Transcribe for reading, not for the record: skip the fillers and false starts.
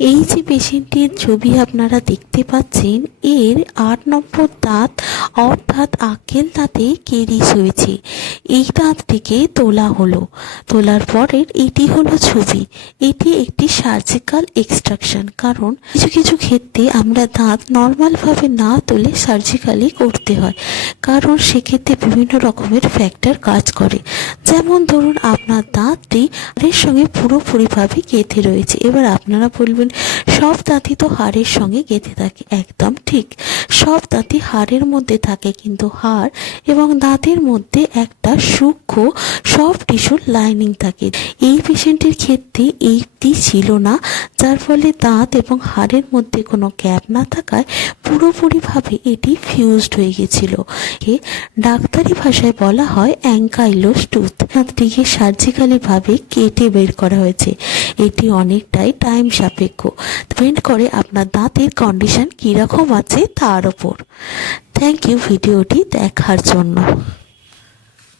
এই যে পেশেন্টের ছবি আপনারা দেখতে পাচ্ছেন, এর ৮ নম্বর দাঁত অর্থাৎ আক্কেল দাঁতে কেরিস হয়েছে। এই দাঁতটিকে তোলা হলো। তোলার পরের এটি হলো ছবি। এটি একটি সার্জিক্যাল এক্সট্রাকশন, কারণ কিছু কিছু ক্ষেত্রে আমরা দাঁত নর্মালভাবে না তুলে সার্জিক্যালি করতে হয়, কারণ সেক্ষেত্রে বিভিন্ন রকমের ফ্যাক্টর কাজ করে। যেমন ধরুন, আপনার দাঁতটি হাড়ের সঙ্গে পুরোপুরিভাবে গেঁথে রয়েছে। এবার আপনারা বলবেন, সব দাঁতই তো হাড়ের সঙ্গে গেঁথে থাকে। একদম ঠিক, সব দাঁতই হাড়ের মধ্যে থাকে, কিন্তু হাড় এবং দাঁতের মধ্যে একটা সূক্ষ্ম সফট টিস্যুর লাইনিং থাকে। এই পেশেন্টের ক্ষেত্রে এইটি ছিল না, যার ফলে দাঁত এবং হাড়ের মধ্যে কোনো গ্যাপ না থাকায় পুরোপুরিভাবে এটি ফিউজড হয়ে গেছিল। ডাক্তারি ভাষায় বলা হয় অ্যাঙ্কাইলোস টুথ। দাঁতটিকে সার্জিক্যালিভাবে কেটে বের করা হয়েছে। এটি অনেকটাই টাইম সাপেক্ষ, ডিপেন্ড করে আপনার দাঁতের কন্ডিশন কীরকম আছে তার ওপর। থ্যাংক ইউ ভিডিওটি দেখার জন্য।